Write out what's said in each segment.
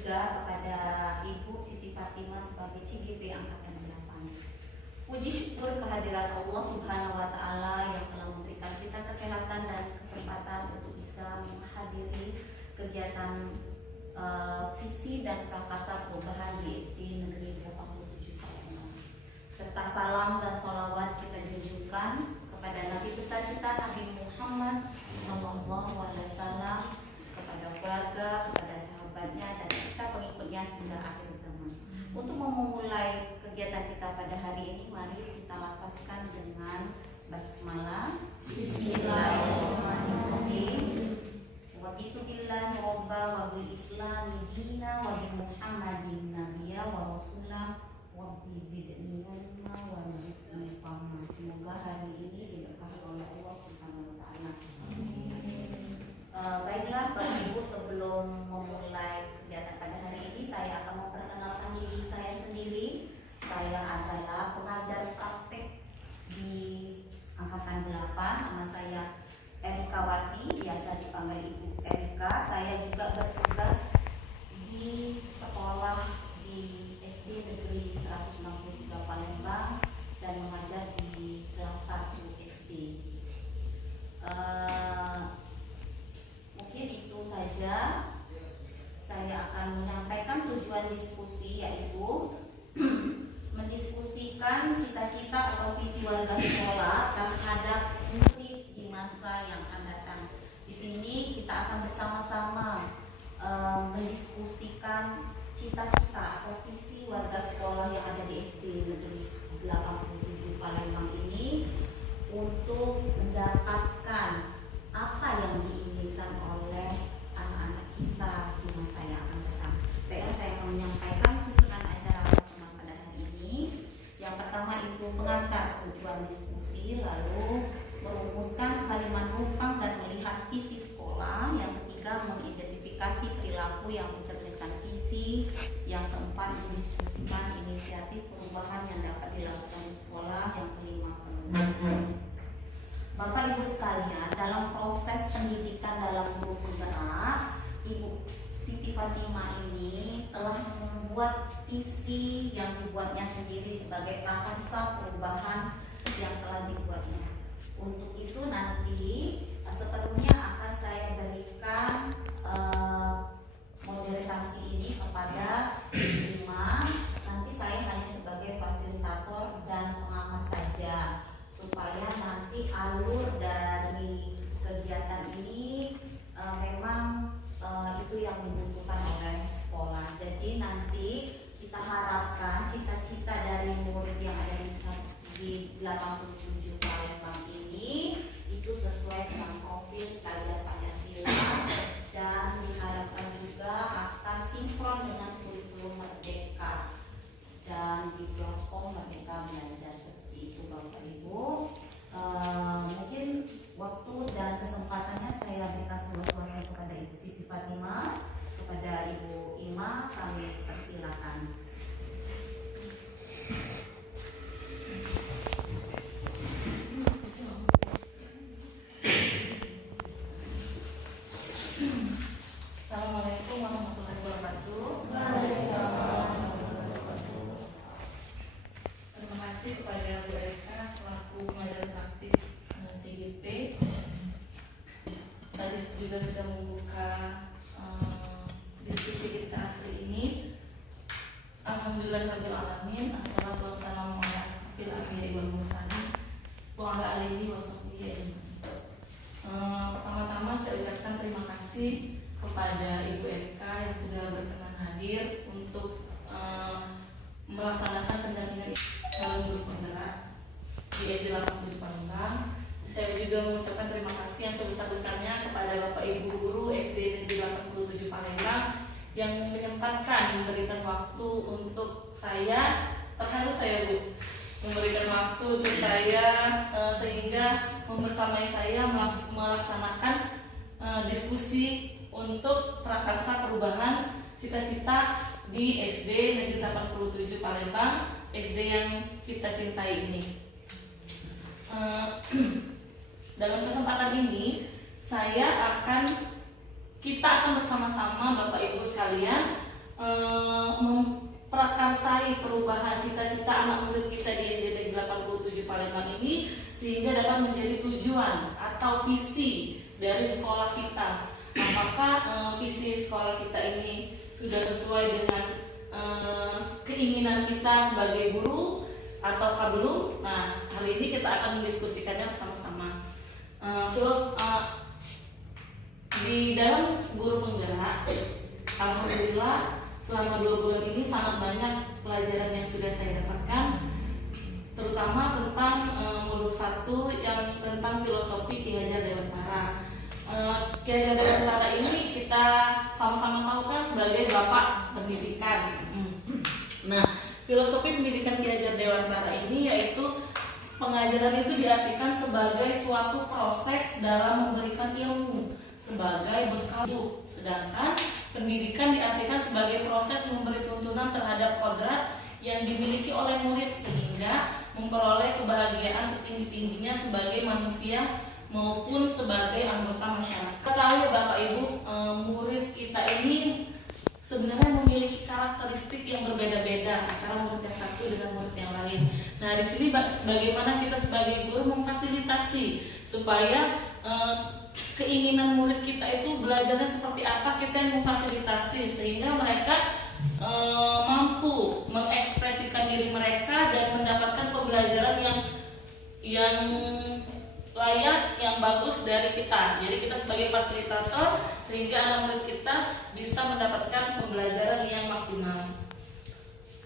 juga kepada Ibu Siti Fatimah sebagai CGP Angkatan 8. Puji syukur kehadirat Allah Subhanahu wa Ta'ala yang telah memberikan kita kesehatan dan kesempatan untuk bisa menghadiri kegiatan visi dan prakarsa perubahan di SD Negeri 87 Palembang. Serta salam dan sholawat kita junjungkan kepada Nabi besar kita Nabi Muhammad SAW, kepada keluarga, kepada sahabatnya, dan kita pengikutnya hingga akhir zaman. Untuk memulai kegiatan kita pada hari ini, mari kita lafazkan dengan basmalah. Bismillahirrahmanirrahim. Wabitu billahi robba wa bil islami dina wa bi muhammadin nabiyya wa rasulah wa bi zidni ilma wa rizqni fahma. Semoga hari ini diberkahi oleh Allah Subhanahu wa Ta'ala. Baiklah Bapak Ibu, sebelum memulai kegiatan pada hari ini, saya akan memperkenalkan diri saya sendiri. Saya adalah pengajar praktek di Angkatan 8. Nama saya Erika Wati, biasa dipanggil Ibu Erika. Saya juga bertugas di sekolah di SD Negeri 163 Palembang dan mengajar di kelas 1 SD. Mungkin itu saja. Saya akan menyampaikan tujuan diskusi, yaitu mendiskusikan cita-cita atau visi warga sekolah terhadap murid di masa yang akan datang. Di sini kita akan bersama-sama mendiskusikan cita-cita atau visi warga sekolah yang ada di SD Negeri 87 Palembang ini untuk mendapatkan apa yang diinginkan oleh anak-anak kita di masa yang akan datang. Baiklah, saya akan menyampaikan susunan acara pada hari ini. Yang pertama itu pengantar tujuan diskusi, lalu merumuskan kalimat numpang dan melihat visi sekolah. Yang ketiga, mengidentifikasi perilaku yang mencerminkan visi. Yang keempat, mendiskusikan inisiatif perubahan yang dapat dilakukan di sekolah. Yang kelima, pengembangan. Bapak Ibu sekalian, dalam proses pendidikan dalam guru penggerak, Ibu Siti Fatimah ini telah membuat visi yang dibuatnya sendiri sebagai prakarsa perubahan yang telah dibuatnya. Untuk itu nanti sepenuhnya akan saya berikan modernisasi ini kepada Ima. Nanti saya hanya sebagai fasilitator dan pengamat saja, supaya nanti alur dari kegiatan ini memang itu yang dibutuhkan oleh sekolah. Jadi nanti kita harapkan cita-cita dari murid yang ada di 87 Palembang ini itu sesuai dengan profil kajian Pancasila, dan diharapkan juga akan sinkron dengan kurikulum Merdeka dan di platform Merdeka Belajar. Seperti itu Bapak Ibu. Mungkin waktu dan kesempatannya saya berikan seluas-luasnya kepada Ibu Siti Fatimah. Kepada Ibu Ima kami persilakan. Assalamualaikum warahmatullahi wabarakatuh. Terima kasih kepada Bu Erika selaku pengajar praktik CGP. Tadi juga sudah membuka diskusi kita hari ini. Alhamdulillahirabbil alamin. Assalatu wassalamu ala asyrofil anbiya'i wal mursalin wa ala alihi washabbihi ajmain. Pertama-tama saya ucapkan terima kasih kepada Ibu Erika yang sudah berkenan hadir untuk melaksanakan pendampingan calon guru penggerak di SD 87 Palembang. Saya juga mengucapkan terima kasih yang sebesar-besarnya kepada Bapak Ibu guru SD Negeri 87 Palembang yang menyempatkan memberikan waktu untuk saya. Terharu saya Bu, memberikan waktu untuk saya sehingga membersamai saya melaksanakan diskusi untuk prakarsa perubahan cita-cita di SD Negeri 87 Palembang, SD yang kita cintai ini. Dalam kesempatan ini kita akan bersama-sama Bapak Ibu sekalian memprakarsai perubahan cita-cita anak murid kita di SD Negeri 87 Palembang ini, sehingga dapat menjadi tujuan atau visi dari sekolah kita. Apakah visi sekolah kita ini sudah sesuai dengan keinginan kita sebagai guru ataukah belum? Nah, hari ini kita akan mendiskusikannya bersama-sama. Terus di dalam guru penggerak, alhamdulillah selama 2 bulan ini sangat banyak pelajaran yang sudah saya dapatkan, terutama tentang modul 1 yang tentang filosofi Ki Hajar Dewantara. Ki Hajar Dewantara ini kita sama-sama tahu kan sebagai bapak pendidikan. Nah, filosofi pendidikan Ki Hajar Dewantara ini yaitu pengajaran itu diartikan sebagai suatu proses dalam memberikan ilmu sebagai bekal hidup, sedangkan pendidikan diartikan sebagai proses memberi tuntunan terhadap kodrat yang dimiliki oleh murid sehingga memperoleh kebahagiaan setinggi-tingginya sebagai manusia maupun sebagai anggota masyarakat. Kita tahu Bapak Ibu, murid kita ini sebenarnya memiliki karakteristik yang berbeda-beda antara murid yang satu dengan murid yang lain. Nah, di sini bagaimana kita sebagai guru memfasilitasi supaya keinginan murid kita itu belajarnya seperti apa, kita yang memfasilitasi sehingga mereka mampu mengekspresikan diri mereka dan mendapatkan pembelajaran yang layak, yang bagus dari kita. Jadi kita sebagai fasilitator sehingga anak murid kita bisa mendapatkan pembelajaran yang maksimal.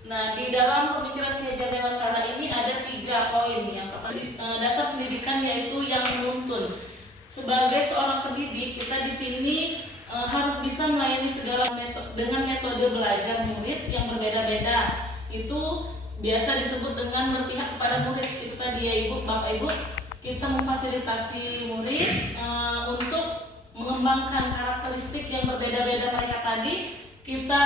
Nah, di dalam pemikiran Ki Hajar Dewantara ini ada 3 poin. Yang pertama, dasar pendidikan yaitu yang menuntun. Sebagai seorang pendidik, kita di sini harus bisa melayani segala dengan metode belajar murid yang berbeda-beda. Itu biasa disebut dengan berpihak kepada murid. Itu tadi ya Ibu, Bapak Ibu, kita memfasilitasi murid untuk mengembangkan karakteristik yang berbeda-beda mereka tadi. Kita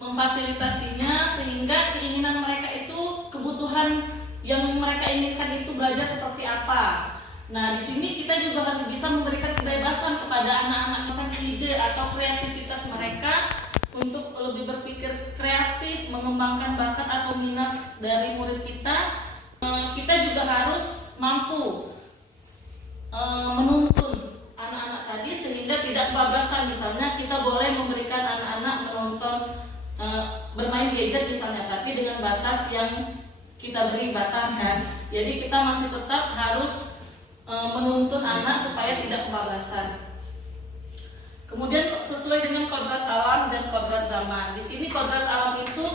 memfasilitasinya sehingga keinginan mereka itu, kebutuhan yang mereka inginkan itu belajar seperti apa. Nah, di sini kita juga harus bisa memberikan kebebasan kepada anak-anak tentang ide atau kreativitas mereka untuk lebih berpikir kreatif, mengembangkan bakat atau minat dari murid kita. Kita juga harus mampu menuntun anak-anak tadi sehingga tidak kebablasan. Misalnya kita boleh memberikan anak-anak menonton bermain gadget misalnya, tapi dengan batas yang kita beri batas kan. Jadi kita masih tetap harus menuntun anak supaya tidak kebablasan. Kemudian sesuai dengan kodrat alam dan kodrat zaman. Di sini kodrat alam itu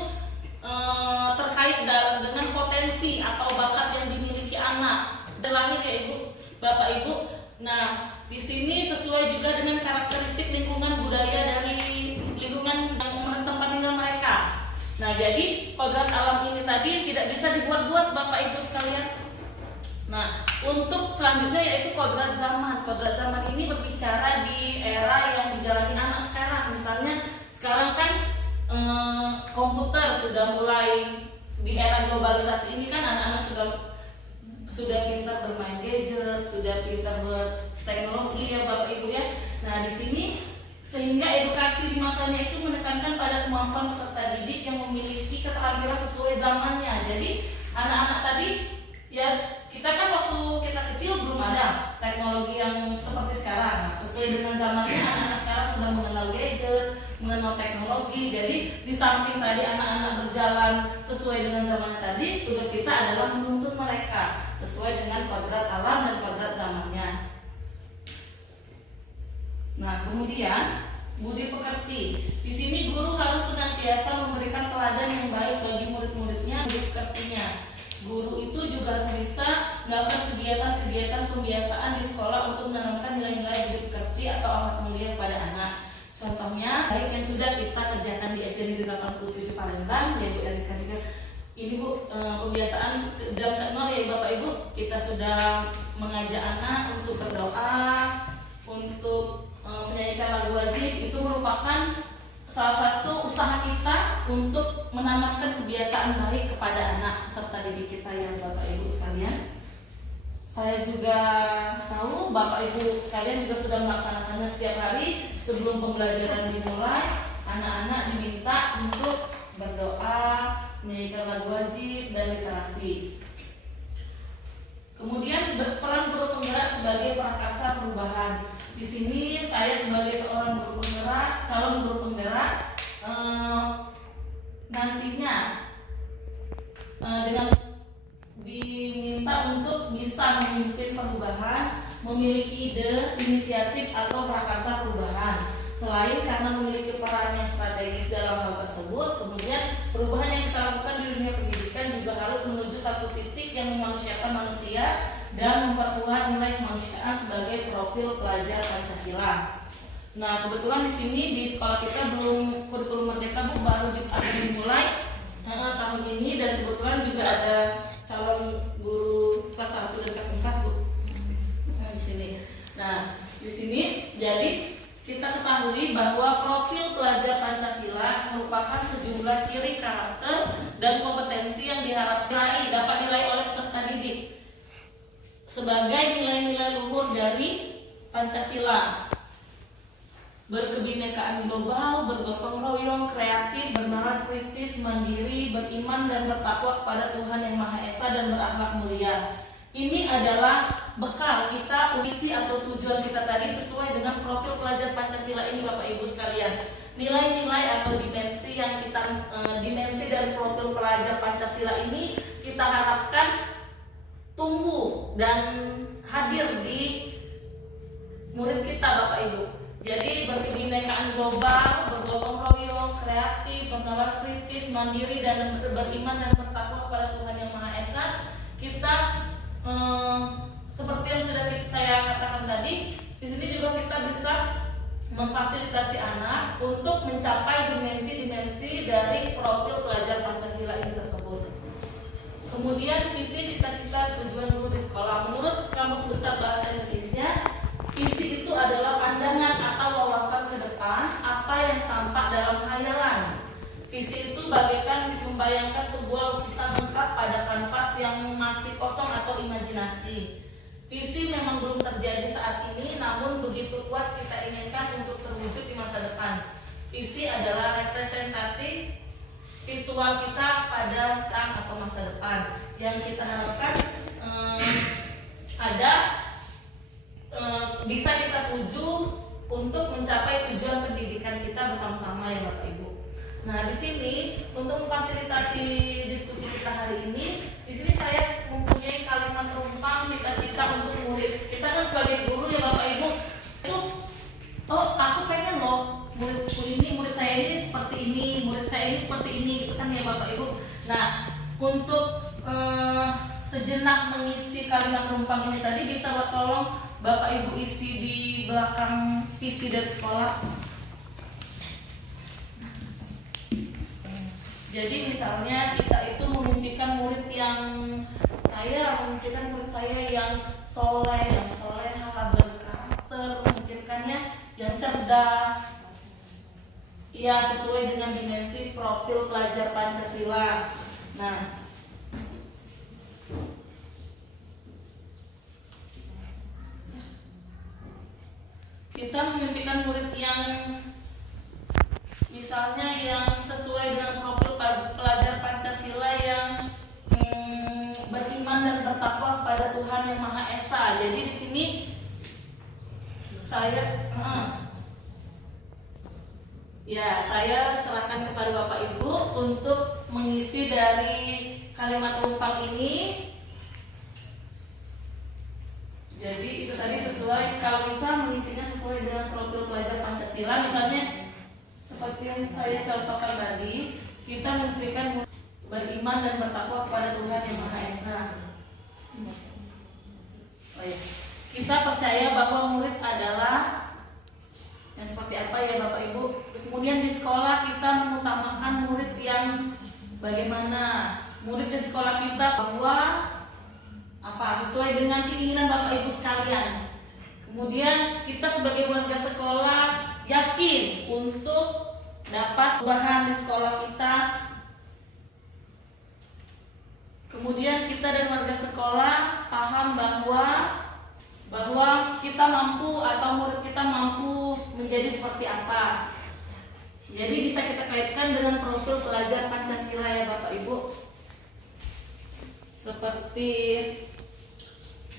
terkait dengan potensi atau bakat yang dimiliki anak terlahir ya Ibu, Bapak Ibu. Nah, di sini sesuai juga dengan karakteristik lingkungan budaya dari lingkungan yang tempat tinggal mereka. Nah, jadi kodrat alam ini tadi tidak bisa dibuat-buat Bapak Ibu sekalian. Nah, untuk selanjutnya yaitu kodrat zaman. Kodrat zaman ini berbicara di era yang dijalani anak sekarang. Misalnya sekarang kan komputer sudah mulai di era globalisasi ini kan, anak-anak sudah pintar bermain gadget, sudah pintar berteknologi ya Bapak Ibu ya. Nah, di sini sehingga edukasi di masanya itu menekankan pada kemampuan peserta didik yang memiliki keterampilan sesuai zamannya. Jadi anak-anak tadi ya, kita kan waktu kita kecil belum ada teknologi yang seperti sekarang. Sesuai dengan zamannya, anak-anak sekarang sudah mengenal gadget, mengenal teknologi. Jadi di samping tadi anak-anak berjalan sesuai dengan zamannya tadi, tugas kita adalah menuntun mereka sesuai dengan kodrat alam dan kodrat zamannya. Nah, kemudian budi pekerti. Di sini guru harus senantiasa memberikan teladan yang baik bagi murid-muridnya. Budi pekertinya, guru itu juga harus bisa melakukan kegiatan-kegiatan pembiasaan di sekolah untuk menanamkan nilai-nilai budi pekerti atau akhlak mulia pada anak. Contohnya, baik yang sudah kita kerjakan di SD Negeri 87 Palembang, ya Bu Erika juga. Ini Bu, pembiasaan jam ke-0 ya Bapak Ibu. Kita sudah mengajak anak untuk berdoa, untuk menyanyikan lagu wajib. Itu merupakan salah satu usaha kita untuk menanamkan kebiasaan baik kepada anak serta didik kita ya Bapak Ibu sekalian. saya juga tahu Bapak Ibu sekalian juga sudah melaksanakannya setiap hari sebelum pembelajaran dimulai. Anak-anak diminta untuk berdoa, menyanyikan lagu wajib dan literasi. Kemudian berperan guru penggerak sebagai prakarsa perubahan. Di sini saya sebagai seorang guru penggerak, calon guru penggerak, nantinya dengan diminta untuk bisa memimpin perubahan, memiliki ide, inisiatif atau prakarsa perubahan. Selain karena memiliki peran yang strategis dalam hal tersebut, kemudian perubahan yang kita lakukan di dunia pendidikan juga harus menuju satu titik yang memanusiakan manusia dan memperkuat nilai kemanusiaan sebagai profil pelajar Pancasila. Nah, kebetulan di sini di sekolah kita belum kurikulum Merdeka Bu, baru dimulai tahun ini, dan kebetulan juga ada calon guru kelas 1 dan kelas 4 Bu di sini. Nah, di sini jadi kita ketahui bahwa profil pelajar Pancasila merupakan sejumlah ciri karakter dan kompetensi yang diharapkan dapat nilai oleh peserta didik sebagai nilai-nilai luhur dari Pancasila: berkebinekaan global, bergotong royong, kreatif, bernalar kritis, mandiri, beriman dan bertakwa kepada Tuhan Yang Maha Esa, dan berakhlak mulia. Ini adalah bekal kita, visi atau tujuan kita tadi sesuai dengan profil pelajar Pancasila ini Bapak Ibu sekalian. Nilai-nilai atau dimensi yang kita dimensi dari profil pelajar Pancasila ini kita harapkan tumbuh dan hadir di murid kita Bapak Ibu. Jadi berkebinekaan global, bergotong royong, kreatif, bernalar kritis, mandiri, dan beriman dan bertakwa kepada Tuhan Yang Maha Esa. Kita seperti yang sudah saya katakan tadi, di sini juga kita bisa memfasilitasi anak untuk mencapai dimensi-dimensi dari profil pelajar Pancasila ini tersebut. Kemudian visi, cita-cita, tujuan guru di sekolah. Menurut Kamus Besar Bahasa Indonesia, visi itu adalah pandangan atau wawasan ke depan apa yang tampak dalam khayalan. Visi itu bagaikan membayangkan sebuah lukisan lengkap pada kanvas yang masih kosong atau imajinasi. Visi memang belum terjadi saat ini, namun begitu kuat kita inginkan untuk terwujud di masa depan. Visi adalah representatif visual kita pada tahun atau masa depan yang kita harapkan bisa kita tuju untuk mencapai tujuan pendidikan kita bersama-sama ya Bapak Ibu. Nah, di sini untuk memfasilitasi diskusi kita hari ini, di sini saya mempunyai kalimat rumpang cita-cita untuk murid. Kita kan sebagai guru ya Bapak Ibu, itu aku pengen loh muridku ini, murid saya ini seperti ini, murid saya ini seperti ini, gitu kan ya Bapak Ibu. Nah, untuk sejenak mengisi kalimat rumpang ini tadi, bisa tolong Bapak Ibu isi di belakang visi dari sekolah. Jadi misalnya kita itu memimpikan murid saya yang soleh, yang soleha, berkarakter, memikirkannya yang cerdas, ya sesuai dengan dimensi profil pelajar Pancasila. Nah, kita memimpikan murid yang misalnya yang sesuai dengan profil pelajar Pancasila yang beriman dan bertakwa kepada Tuhan Yang Maha Esa. Jadi di sini saya serahkan kepada Bapak Ibu untuk mengisi dari kalimat rumpang ini. Jadi itu tadi sesuai, kalau bisa mengisinya sesuai dengan profil pelajar Pancasila. Misalnya seperti yang saya contohkan tadi, kita memberikan beriman dan bertakwa kepada Tuhan Yang Maha Esa. Kita percaya bahwa murid adalah yang seperti apa ya Bapak Ibu. Kemudian di sekolah kita mengutamakan murid yang bagaimana. Murid di sekolah kita bahwa sesuai dengan keinginan Bapak Ibu sekalian. Kemudian kita sebagai warga sekolah yakin untuk dapat perubahan di sekolah kita. Kemudian kita dan warga sekolah paham bahwa kita mampu atau murid kita mampu menjadi seperti apa. Jadi bisa kita kaitkan dengan profil pelajar Pancasila ya Bapak Ibu. Seperti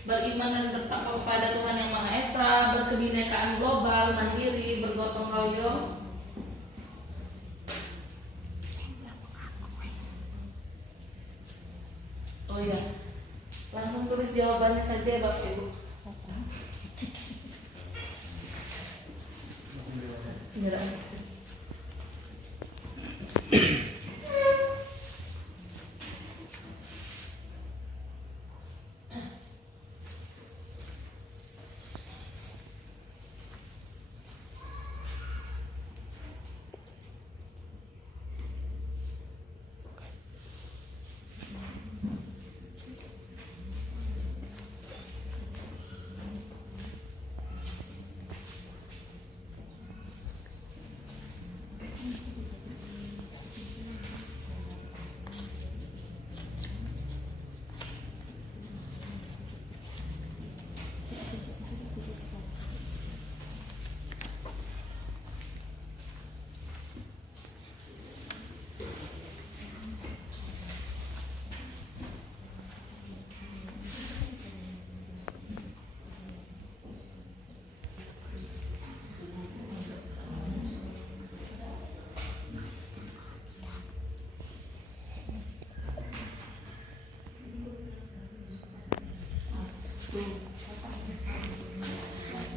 beriman dan bertakwa kepada Tuhan Yang Maha Esa, berkebinekaan global, mandiri, bergotong royong. Oh iya, langsung tulis jawabannya saja ya Bapak Ibu.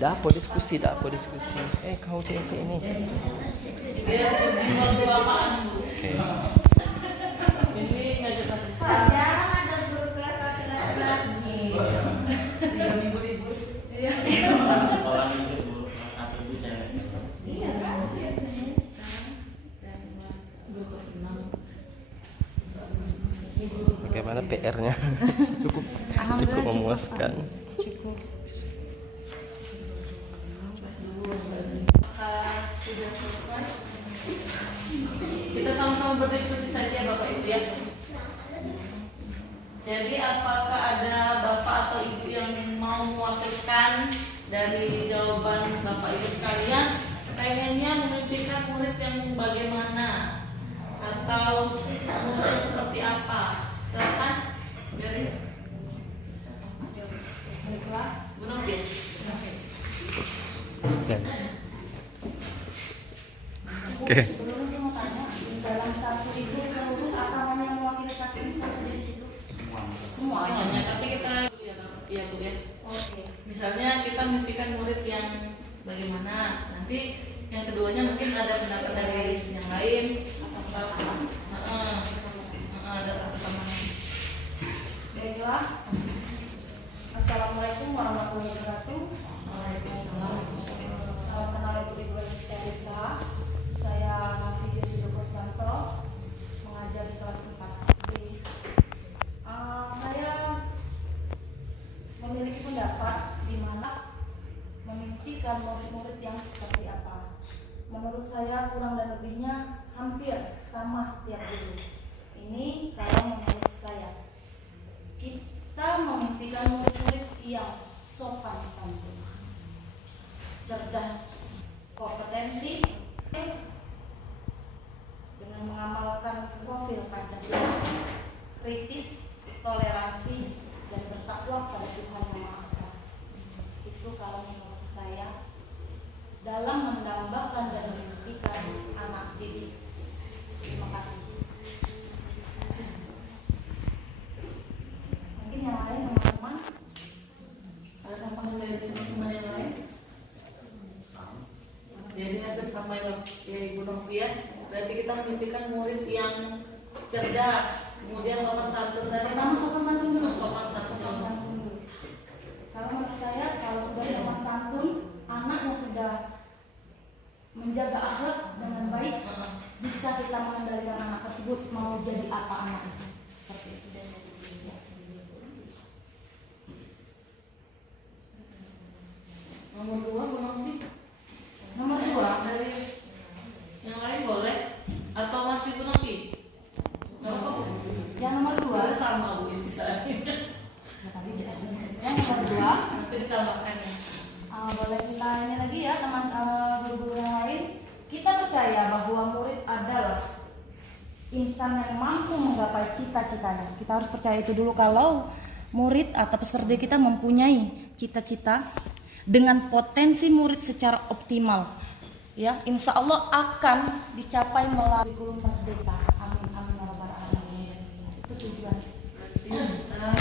Dah apa diskusi, kau cek ini. Dia setuju apaan? Oke. Ini nggak jelas. Jarang ada guru kelas laki-laki. Libur-libur. Sekolah minggu Bu, kelas 1 Bu cewek. Iya kan biasanya. Guru kelas 6. Bagaimana PR-nya? Cukup memuaskan. Sudah selesai. Kita sama-sama berdiskusi saja Bapak Ibu ya. Jadi apakah ada Bapak atau Ibu yang mau mewakilkan dari jawaban Bapak Ibu sekalian, pengennya memimpikan murid yang bagaimana atau murid seperti apa? Silakan dari Bu Novia. Oke. Dulu saya mau tanya, dalam satu itu seluruh apa namanya mewakili satu insan ada di situ? Semuanya. Semuanya, tapi kita ya Bu ya. Oke. Misalnya kita memimpikan murid yang bagaimana, nanti yang keduanya mungkin ada pendapat dari yang lain ada tambahan. Baiklah. Assalamualaikum warahmatullahi wabarakatuh. Waalaikumsalam. Salam kenal untuk Ibu Erika. Saya Nafidri Joko Santo, mengajar di kelas 4B. Saya memiliki pendapat di mana memimpikan murid-murid yang seperti apa. Menurut saya kurang dan lebihnya hampir sama setiap guru. Ini kalau menurut saya. Kita memimpikan murid-murid yang sopan santun, cerdas, kompetensi, dengan mengamalkan profil Pancasila, kritis, toleransi, dan bertakwa pada Tuhan Yang Maha Esa. Itu kalau menurut saya dalam mendambakan dan memimpikan anak didik. Terima kasih. Mungkin yang lain teman-teman Ada tambahan dari teman-teman yang lain? Jadi ada sama ya Ibu Novia. Berarti kita memimpikan murid yang cerdas, kemudian sopan santun dan sopan santun. Kalau menurut saya kalau sudah sopan santun, anaknya sudah menjaga akhlak dengan baik, bisa kita mengendalikan anak tersebut mau jadi apa anak itu. Seperti itu. Nomor 2 Bu Novi. Nomor 2 Dari yang lain boleh atau masih Bu Novi? yang nomor 2 Sama Bu kita ini lagi ya teman guru-guru yang lain, kita percaya bahwa murid adalah insan yang mampu menggapai cita-citanya. Kita harus percaya itu dulu. Kalau murid atau peserta kita mempunyai cita-cita dengan potensi murid secara optimal, ya insya Allah akan dicapai melalui kurikulum merdeka. Amin amin ya rabbal alamin. Itu tujuan. Berarti kita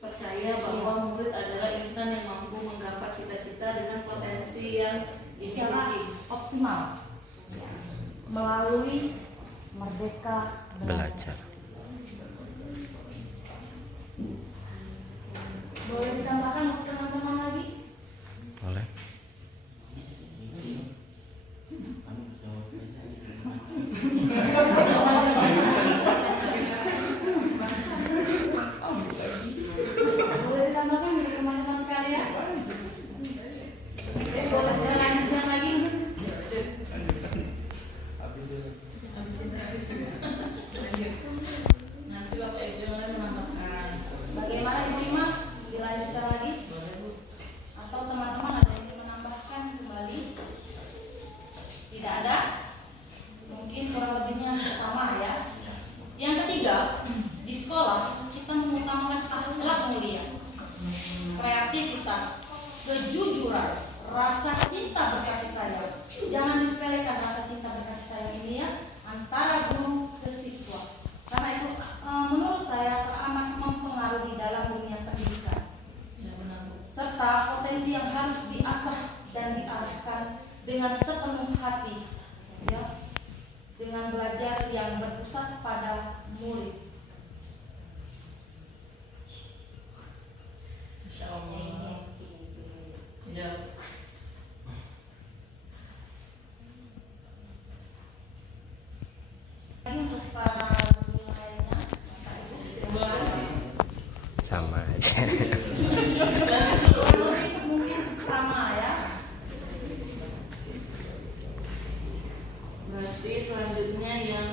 percaya bahwa murid adalah insan yang mampu menggapai cita-cita dengan potensi yang Secara dimiliki. optimal, ya, melalui merdeka Belajar. Boleh ditambahkan teman-teman lagi? Boleh. Boleh ditambahkan untuk teman-teman sekalian? Boleh dilanjutkan lagi? Nanti Bapak Ibu yang lain menambahkan. Bagaimana Ibu Ima? Dilanjutkan lagi? Atau teman-teman ada yang ingin menambahkan kembali? Tidak ada? Mungkin kurang lebihnya sama ya. Yang ketiga, di sekolah kita mengutamakan akhlak mulia, kreativitas, kejujuran, rasa cinta berkasih sayang. Jangan disepelekan rasa cinta berkasih sayang ini ya, antara guru ke siswa. Karena itu menurut saya amat mempengaruhi dalam dunia pendidikan. Ya benar Bu. Serta potensi yang harus diasah dan diarahkan dengan sepenuh hati, ya, dengan belajar yang berpusat pada murid. Insya Allah. Ya. Lagi untuk para guru yang lainnya, Bapak Ibu, silakan. Sama aja. Kurang lebih mungkin sama ya. Berarti selanjutnya yang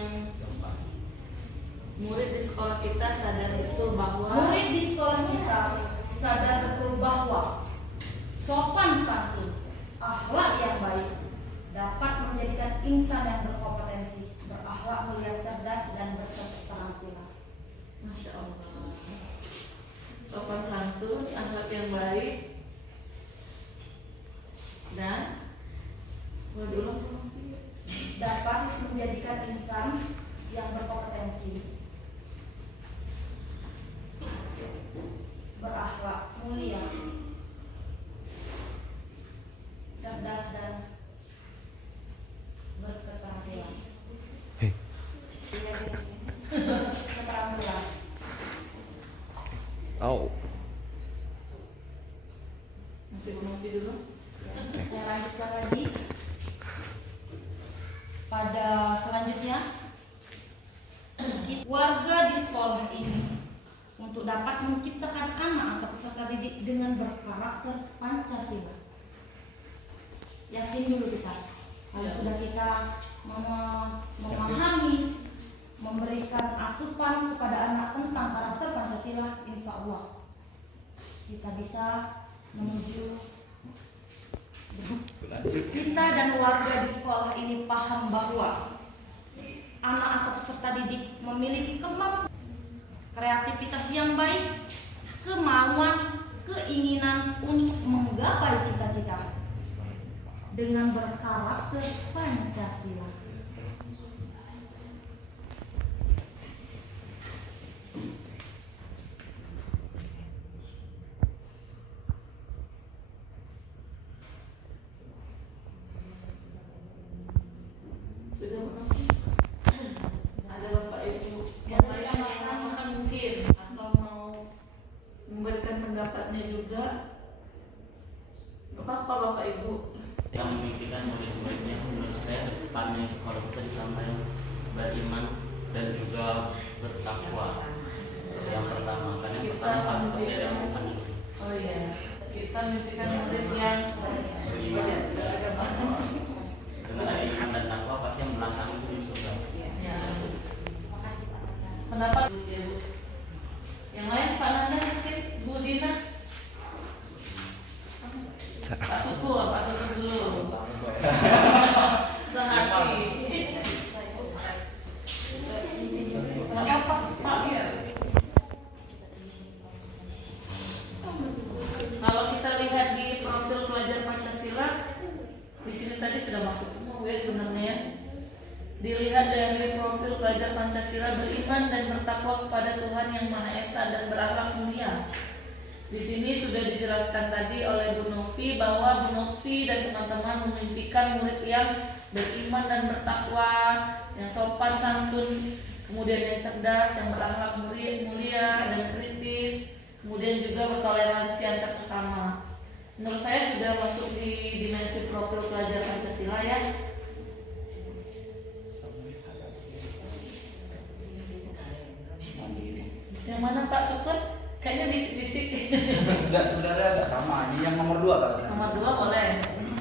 murid di sekolah kita sadar betul bahwa Murid di sekolah kita sadar betul bahwa sopan santun, akhlak yang baik dapat menjadikan insan yang berkompetensi, berakhlak mulia, cerdas dan berketerampilan. Masya Allah, sopan santun, akhlak yang baik, dan mau diulang dong? Dapat menjadikan insan yang berkompetensi, berakhlak mulia, cerdas dan berketerampilan. Hei. Keterampilan. Oh. Masih promosi dulu. Saya lanjutkan lagi. Pada selanjutnya, warga di sekolah ini untuk dapat menciptakan anak atau peserta didik dengan berkarakter Pancasila. Yakin dulu kita, kalau sudah kita memahami, memberikan asupan kepada anak tentang karakter Pancasila, insya Allah kita bisa menuju. Kita dan warga di sekolah ini paham bahwa anak atau peserta didik memiliki kemampuan, kreativitas yang baik, kemauan, keinginan untuk menggapai cita-cita dengan berkarakter Pancasila. Sudah promosi. Ada Bapak Ibu yang lain yang menambahkan mungkin atau mau memberikan pendapatnya juga. Gak apa-apa Bapak Ibu. Yang memimpikan murid-muridnya menurut saya depannya kalau bisa ditambah yang beriman dan juga bertakwa. Yang pertama, kan yang pertama harus percaya dengan Tuhan itu. Oh iya, kita mimpikan murid yang Beriman. Dengan ada iman dan takwa pasti yang belakang itu di surga. Ya. Terima kasih Pak. Pendapat yang lain, Pak Nanda, Bu Dina, Pak Suku apa? sebenarnya. Dilihat dari profil pelajar Pancasila beriman dan bertakwa kepada Tuhan Yang Maha Esa dan berakhlak mulia. Di sini sudah dijelaskan tadi oleh Bu Novi bahwa Bu Novi dan teman-teman memimpikan murid yang beriman dan bertakwa, yang sopan santun, kemudian yang cerdas, yang berakhlak mulia dan kritis, kemudian juga bertoleransi antar sesama. Menurut saya sudah masuk di dimensi profil pelajar Pancasila ya. Yang mana Pak Sukun? Kayaknya bisik-bisik. Enggak, sebenarnya enggak sama. Ini yang nomor 2 kalau Nomor 2 boleh.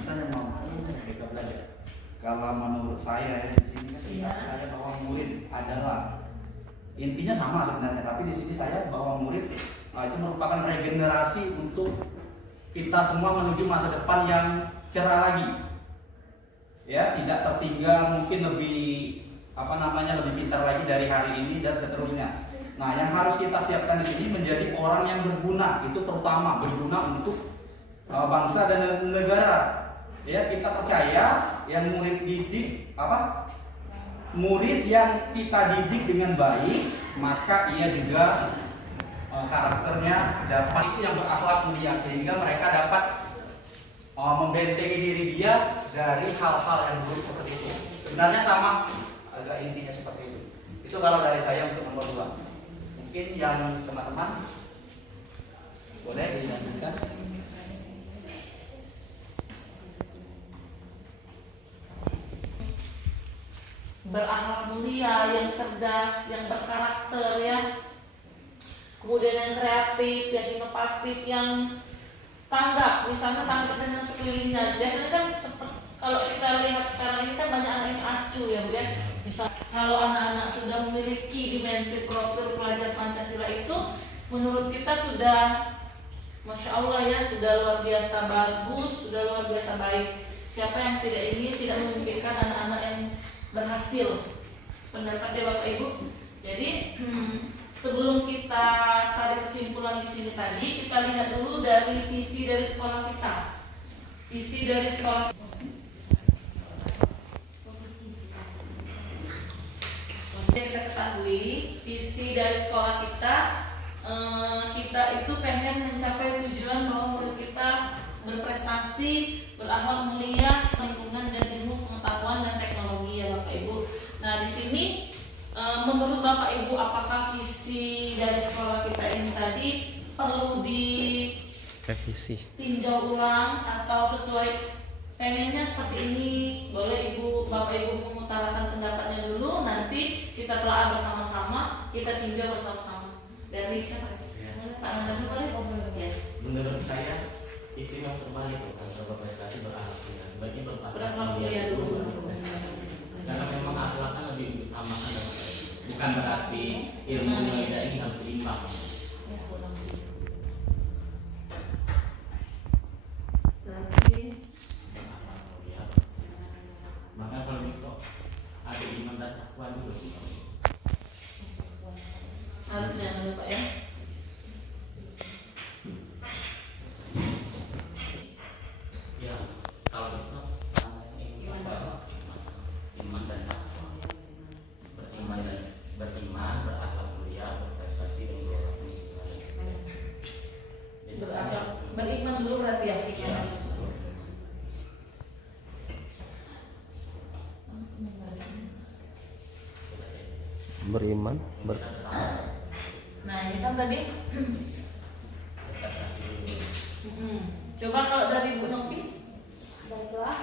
Saya mau mereka belajar. Kalau menurut saya di sini kan Iya. saya bahwa murid adalah intinya sama sebenarnya, tapi di sini saya bahwa murid itu merupakan regenerasi untuk kita semua menuju masa depan yang cerah lagi. Ya, tidak tertinggal, mungkin lebih lebih pintar lagi dari hari ini dan seterusnya. Nah, yang harus kita siapkan di sini menjadi orang yang berguna, itu terutama berguna untuk bangsa dan negara. Ya, kita percaya yang murid yang kita didik dengan baik, maka ia juga karakternya dapat itu yang berakhlak mulia, sehingga mereka dapat membentengi diri dia dari hal-hal yang buruk seperti itu. Sebenarnya sama, agak intinya seperti itu. Itu kalau dari saya untuk nomor 2. Mungkin yang teman-teman boleh dilanjutkan. Berakhlak mulia, yang cerdas, yang berkarakter ya. Kemudian yang kreatif, yang inovatif, yang tanggap, misalnya tanggap dengan sekelilingnya. Biasanya kan kalau kita lihat sekarang ini kan banyak anak yang acuh ya Bu ya. Misal kalau anak-anak sudah memiliki dimensi profil pelajar Pancasila itu, menurut kita sudah Masya Allah ya, sudah luar biasa bagus, sudah luar biasa baik. Siapa yang tidak memimpikan anak-anak yang berhasil? Pendapatnya Bapak Ibu. Jadi sebelum kita tarik kesimpulan di sini tadi, kita lihat dulu dari visi dari sekolah kita. Visi dari sekolah. Kita ketahui visi dari sekolah kita, kita itu pengen mencapai tujuan bahwa murid kita berprestasi, berakhlak mulia, lingkungan dan ilmu pengetahuan dan teknologi ya Bapak Ibu. Nah di sini menurut Bapak Ibu apakah visi dari sekolah kita ini tadi perlu revisi, tinjau ulang atau sesuai pengennya seperti ini? Boleh Bapak Ibu mengutarakan pendapatnya dulu, nanti kita telah bersama-sama, kita tinjau bersama-sama. Dari siapa? Pak Nanda dulu boleh? Ya. Menurut saya itu yang terbalik, bukan berprestasi berakhlak mulia. Sebaiknya berakhlak mulia dulu baru berprestasi. Karena memang akhlaknya lebih diutamakan daripada itu. Bukan berarti ilmunya tidak ini harus seimbang. Maka kalau itu ada iman dan takwa dulu sih. Harusnya Pak ya. Ya, kalau itu iman dan takwa. Beriman, berakhlak mulia, berprestasi dan berwawasan Islam. Beriman dulu berarti ya iman. beriman, Nah ini kan tadi. Coba kalau dari Bu Novi. Baiklah,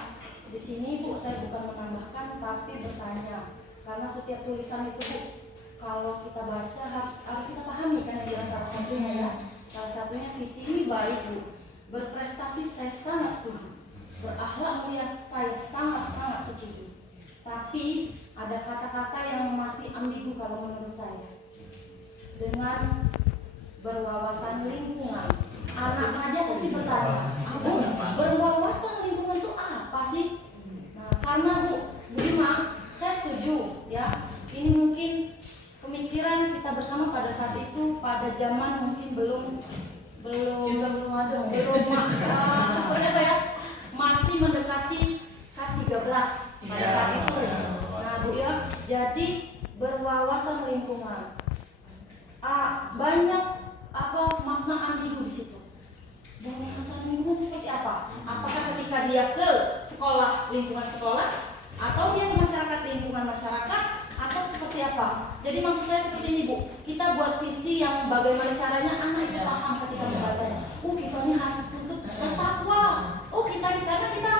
di sini Bu saya bukan menambahkan tapi bertanya, karena setiap tulisan itu Bu, kalau kita baca harus kita pahami kan yang jelas salah satunya ya. Salah satunya visi ini baik Bu, berprestasi saya sangat setuju, berakhlak mulia saya sangat setuju. Tapi ada kata-kata yang masih ambigu kalau menurut saya. Dengan berwawasan lingkungan, anak aja pasti bertanya, Bu, berwawasan lingkungan itu apa sih? Nah, karena Bu Bima, saya setuju ya. Ini mungkin pemikiran kita bersama pada saat itu, pada zaman mungkin belum ada, seperti apa ya? Masih mendekati K13 pada saat apakah dia ke sekolah, lingkungan sekolah, atau dia ke masyarakat, lingkungan masyarakat, atau seperti apa. Jadi maksud saya seperti ini Bu, kita buat visi yang bagaimana caranya anak itu paham ketika membacanya. Kita ini harus tutup bertakwa. Kita karena kita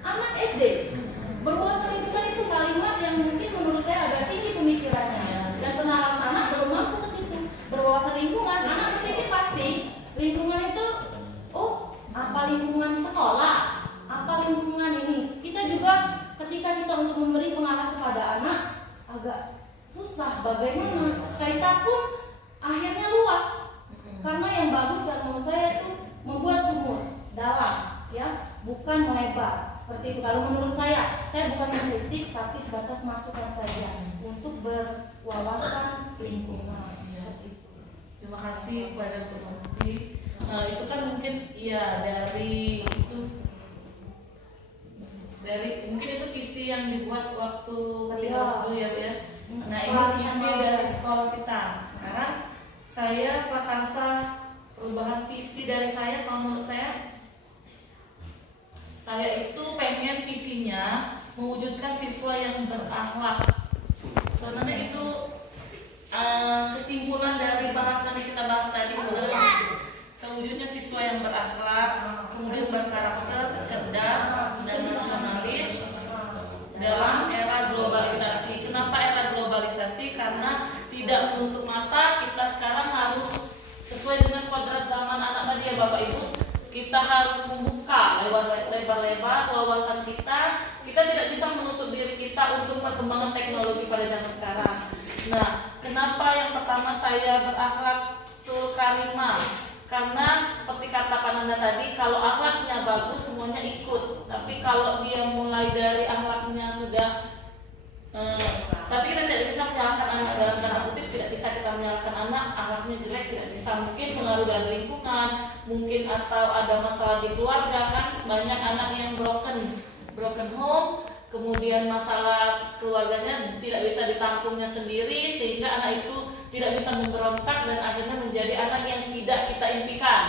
anak SD, berwawasan lingkungan itu kalimat yang mungkin menurut saya agak tinggi pemikirannya, dan penalaran anak belum mampu ke situ. Berwawasan lingkungan, anak berpikir pasti lingkungan itu, apa lingkungan sekolah, apa lingkungan ini. Kita juga ketika kita untuk memberi pengarah kepada anak agak susah bagaimana. Kita pun akhirnya luas, karena yang bagus dan menurut saya itu membuat sumur dalam, ya, bukan melebar seperti itu. Kalau menurut saya bukan mengkritik tapi sebatas masukan saja untuk berwawasan lingkungan. Seperti itu. Terima kasih kepada Bu Menteri. Itu kan mungkin ya dari mungkin itu visi yang dibuat waktu ketika dulu ya. Nah, ini visi dari sekolah kita. Sekarang saya prakarsa perubahan visi dari saya. Kalau menurut saya itu pengen visinya mewujudkan siswa yang berakhlak. Sebenarnya itu kesimpulan dari bahasan yang kita bahas tadi, sebenarnya terwujudnya siswa yang berakhlak, kemudian berkarakter, cerdas, dan nasionalis dalam era globalisasi. Kenapa era globalisasi? Karena tidak menutup mata, kita sekarang harus sesuai dengan kodrat zaman anak tadi ya Bapak Ibu. Kita harus membuka lebar-lebar wawasan kita. Kita tidak bisa menutup diri kita untuk perkembangan teknologi pada zaman sekarang. Nah, kenapa yang pertama saya berakhlakul karimah? Karena seperti kata Pak Nanda tadi, kalau akhlaknya bagus semuanya ikut. Tapi kalau dia mulai dari akhlaknya sudah tapi kita tidak bisa menyalahkan anak, dalam tanda kutip tidak bisa kita menyalahkan anak, akhlaknya jelek tidak bisa. Mungkin pengaruh dari lingkungan, mungkin atau ada masalah di keluarga, kan banyak anak yang broken home, kemudian masalah keluarganya tidak bisa ditangkungnya sendiri sehingga anak itu tidak bisa memberontak dan akhirnya menjadi anak yang tidak kita impikan.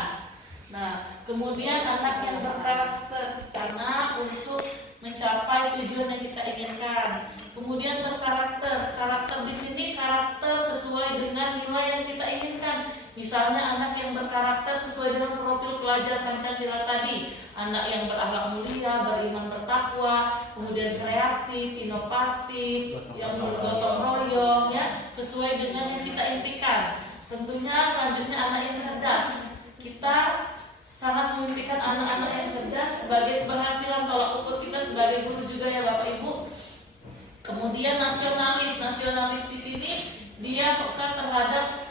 Nah, kemudian anak yang berkarakter, karena untuk mencapai tujuan yang kita inginkan. Kemudian karakter di sini karakter sesuai dengan nilai yang kita inginkan. Misalnya anak yang berkarakter sesuai dengan profil pelajar Pancasila tadi, anak yang berakhlak mulia, beriman, bertakwa, kemudian kreatif, inovatif, yang bergotong royong, ya, sesuai dengan yang kita impikan. Tentunya selanjutnya anak yang cerdas. Kita sangat memimpikan anak-anak yang cerdas sebagai keberhasilan tolak ukur kita sebagai guru juga ya Bapak Ibu. Kemudian nasionalis di sini dia peka terhadap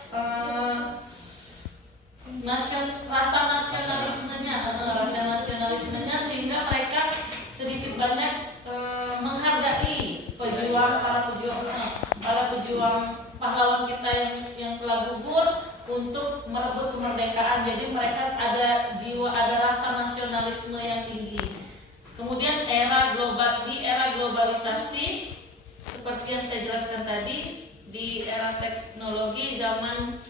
rasa nasionalismenya sehingga mereka sedikit banyak menghargai para pejuang pahlawan kita yang telah gugur untuk merebut kemerdekaan. Jadi mereka ada rasa nasionalisme yang tinggi. Kemudian di era globalisasi seperti yang saya jelaskan tadi, di era teknologi zaman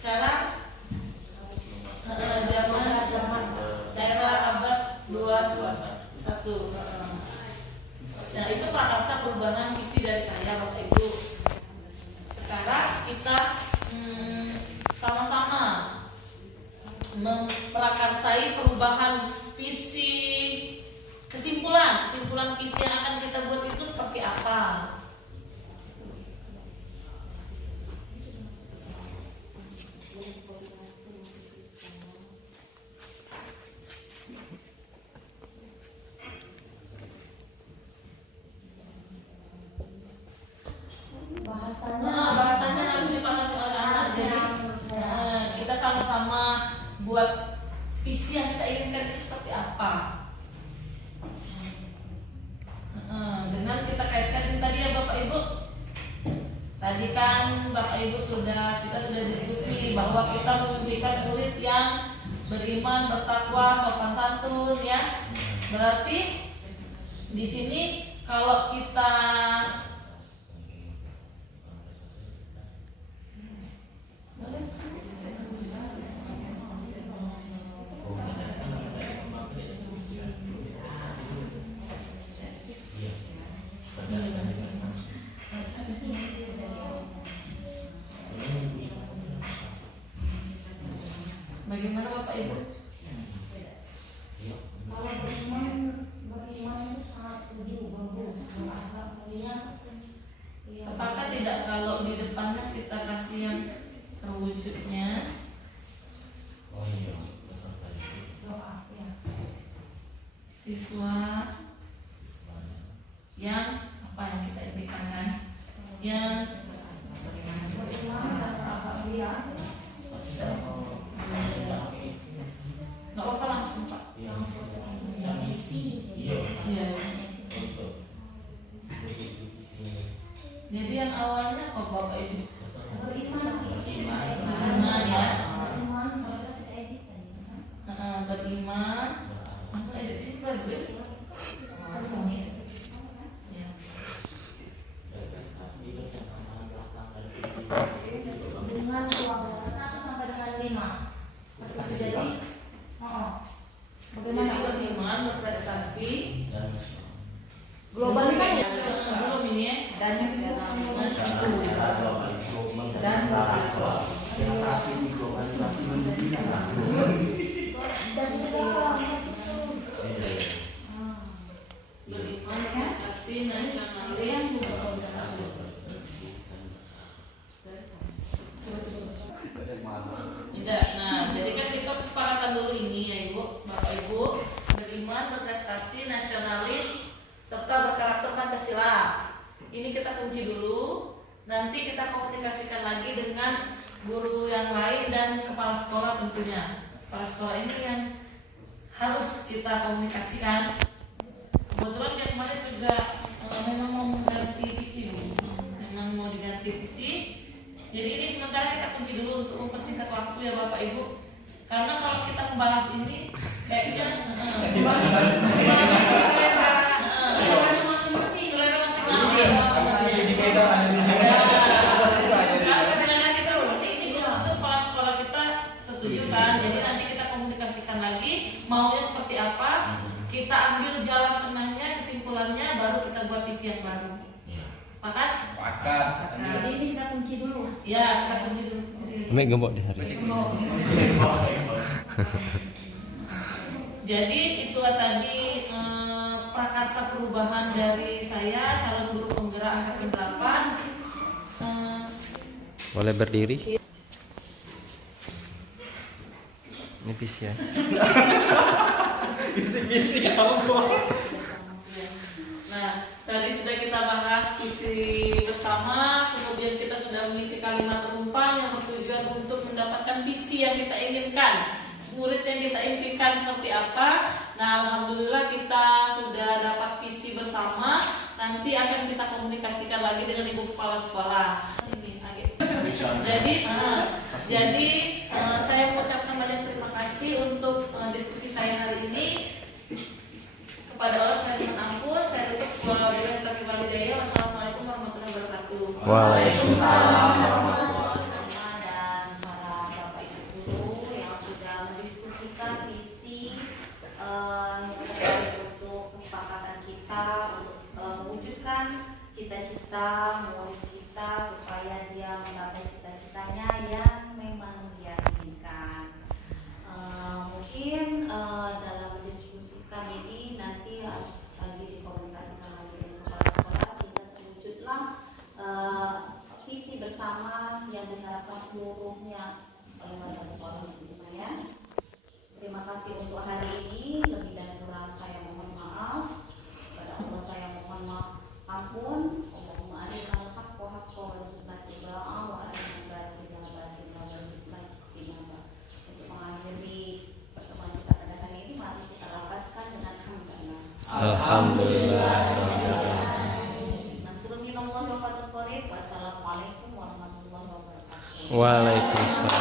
sekarang, zaman daerah abad 21. Nah, itu prakarsa perubahan visi dari saya Bapak Ibu. Sekarang kita sama-sama memprakarsai perubahan visi, kesimpulan visi yang akan kita buat itu seperti apa. Bahasanya harus dipahami oleh anak. Jadi kita sama-sama buat visi yang kita inginkan itu seperti apa. Dengan kita kaitkan tadi ya Bapak Ibu. Tadi kan Bapak Ibu kita sudah diskusi bahwa kita memimpikan kulit yang beriman, bertakwa, sopan santun, ya. Berarti di sini kalau kita Bapak Ibu? Kalau beriman itu sangat setuju, bagus. Kemudian Sepakat tidak kalau di depannya kita kasih yang terwujudnya? Oh iya, peserta itu doa ya. Siswa siswanya. yang apa yang kita impikan kan? Yang Beriman dan alhamdulillah. nggak apa-apa langsung Pak. Iya, yang isi. Iya. Iya. Untuk visi. Jadi yang awalnya apa Bapak Ibu? Beriman. Beriman ya. Beriman mereka sudah edit tadi. Beriman. Langsung edit sih baru ya. Langsung ya. Ya. Prestasi bersama belakang dari visi. Dengan 12 sampai dengan 5. Jadi, Bagaimana beriman, berprestasi, Dan global kan ya. belum ini ya. Dan dan Generasi ini globalisasi mendunia. Beriman, berprestasi, nasionalis. Tidak. Nah, jadi kan kita kesepakatan dulu ini ya Ibu, Bapak Ibu, beriman, berprestasi, nasionalis, serta berkarakter Pancasila. Ini kita kunci dulu. Nanti kita komunikasikan lagi dengan guru yang lain dan kepala sekolah tentunya. Kepala sekolah ini yang harus kita komunikasikan. Kebetulan yang kemarin juga memang mau mengganti visi, Bu. Memang mau diganti visi. Jadi ini sementara kita kunci dulu untuk mempersingkat waktu ya Bapak Ibu. Karena kalau kita membahas ini kayaknya selera masing-masing. Selera kita pasti ini belum tentu kepala sekolah kita setuju kan. Jadi nanti kita komunikasikan lagi maunya seperti apa. Kita ambil jalan tengahnya, kesimpulannya, baru kita buat visi yang baru. Sepakat? Sepakat. Jadi ini kita kunci dulu. Ya, kita kunci dulu. Mek gembok di hari. Jadi itulah tadi prakarsa perubahan dari saya, calon guru penggerak angkatan 8. Boleh berdiri? Ini visi ya. Visi kamu semua. Nah, tadi sudah kita bahas visi bersama, kemudian kita sudah mengisi kalimat penumpang yang bertujuan untuk mendapatkan visi yang kita inginkan, murid yang kita impikan seperti apa. Nah, alhamdulillah kita sudah dapat visi bersama. Nanti akan kita komunikasikan lagi dengan Ibu Kepala Sekolah. Ini, jadi saya mengucapkan banyak terima kasih untuk diskusi saya hari ini. Kepada Allah saya mohon ampun, saya tutup wabillahi taufiq wal hidayah. Wassalamualaikum warahmatullahi wabarakatuh. Waalaikumsalam. Dan para bapak ibu guru yang sudah mendiskusikan visi untuk kesepakatan kita untuk mewujudkan cita-cita murid kita supaya dia mencapai cita-citanya yang memang dia inginkan. Mungkin dalam mendiskusikan ini nanti harus lagi dikomunikasikan lagi dengan kepala sekolah sehingga terwujudlah visi bersama yang diharapkan seluruhnya oleh kepala sekolah ya. Terima kasih untuk hari ini. Lebih dan kurang saya mohon maaf. Kepada Allah saya mohon maaf ampun. Allahumma arinal haqqa haqqan warzuqna ittiba'ah wa arinal batila batilan warzuqna ijtinabah. Untuk mengakhiri pertemuan kita pada hari ini, mari kita lapaskan dengan hamdalah. Alhamdulillah. Nasrun minallahi wa fadlun qarib. Wassalamualaikum warahmatullahi wabarakatuh. Waalaikumsalam.